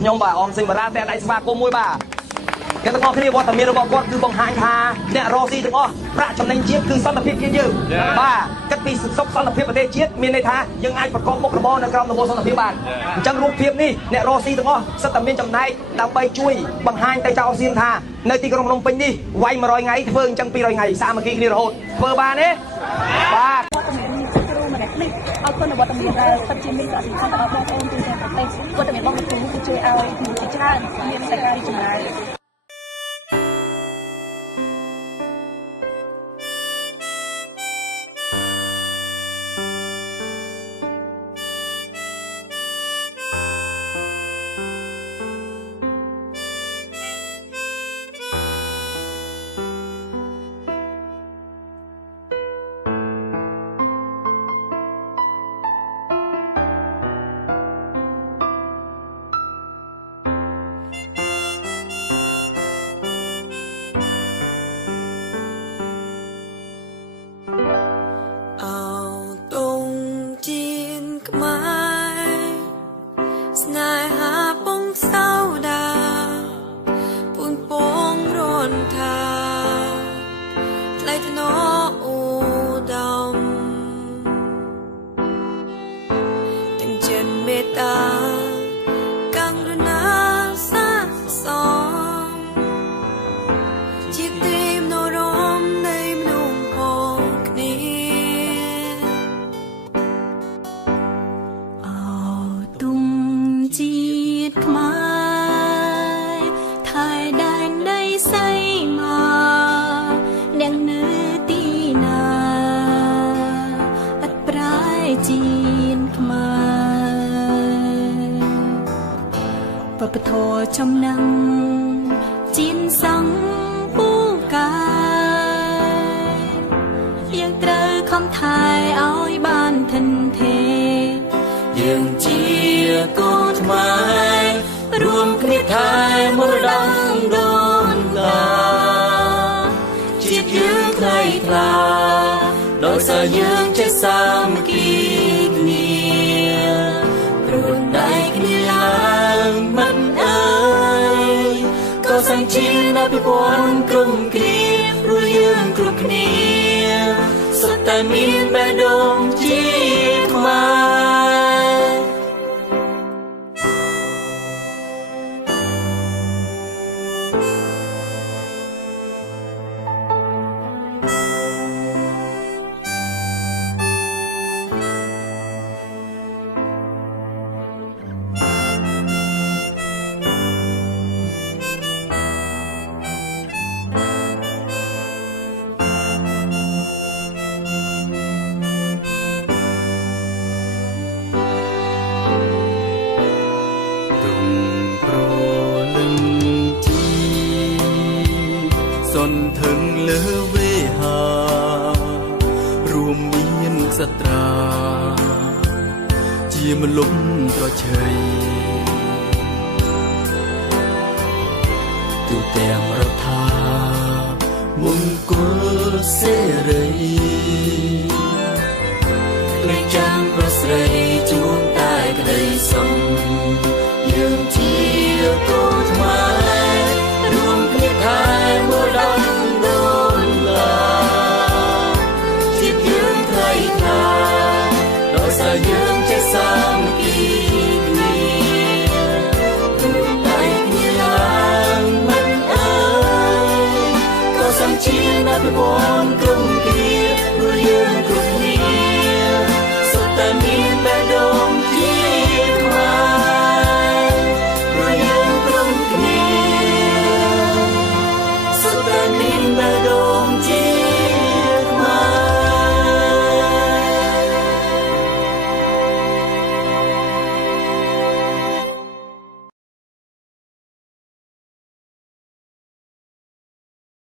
ខ្ញុំបាទអមសិងបារាតែដៃស្វាគមមួយបាទគេទាំងអស់គ្នាវត្តមានរបស់គាត់គឺបង្ហាញថាអ្នករស់ស៊ីទាំងអស់ប្រាក់ចំណេញជាតិគឺសន្តិភាពជាតិយើងបាទគិតពីសុខសន្តិភាពប្រទេសជាតិមានន័យថាយើងអាចប្រកបមុខរបរនៅក្រោមដំបូលសន្តិភាពបានអញ្ចឹងរូបភាពនេះអ្នករស់ស៊ីទាំងអស់សិតតែមានចំណែកដើម្បីជួយបង្ហាញទៅចៅអសៀនថានៅទីក្រុងភ្នំពេញនេះវាយ100ថ្ងៃធ្វើអញ្ចឹង200ថ្ងៃសាមគ្គីគ្នារហូតធ្វើបានទេបាទអរគុណវត្តមានដែលពិតជាមានប្រសិទ្ធភាពដល់បងប្អូនទូទាំងប្រទេសវត្តមានបងប្អូនគឺជួយឲ្យមនុស្សច្រើនមានសេចក្តីចំណាយវប្បធម៌ចំណងจีนសង្ឃពូកាយយើងត្រូវខំថែឲ្យបានធិនថេយើងជាកូនខ្មែររួមគ្នាថែមរតកដូនតាជាតិយើងថ្លៃថ្លាដោយសារយើងចេះសាមគ្គីគ្នាព្រួនដៃគ្នាឡើងមិនអើយកសាងជាតិអភិវឌ្ឍក្រុមគ្រាព្រោះយើងគ្រប់គ្នាសុទ្ធតែមានបេះដូងជាខ្មែរសន្ធឹងលើវេហារួមមានសត្រាជាមលុបត្រឆៃទូទាំងរដ្ឋាមង្គលសេរីលេចចាំប្រស្រីជួនតែក្តីសុខយើងជាកូនខ្មែររួមគ្នាថែមរតកដូនតាជាតិយើងថ្លៃថ្លាដោយសារយើងចេះសាមគ្គីគ្នារួមដៃគ្នាឡើងមិនអើយកសាងជាតិអភិវឌ្ឍក្រុម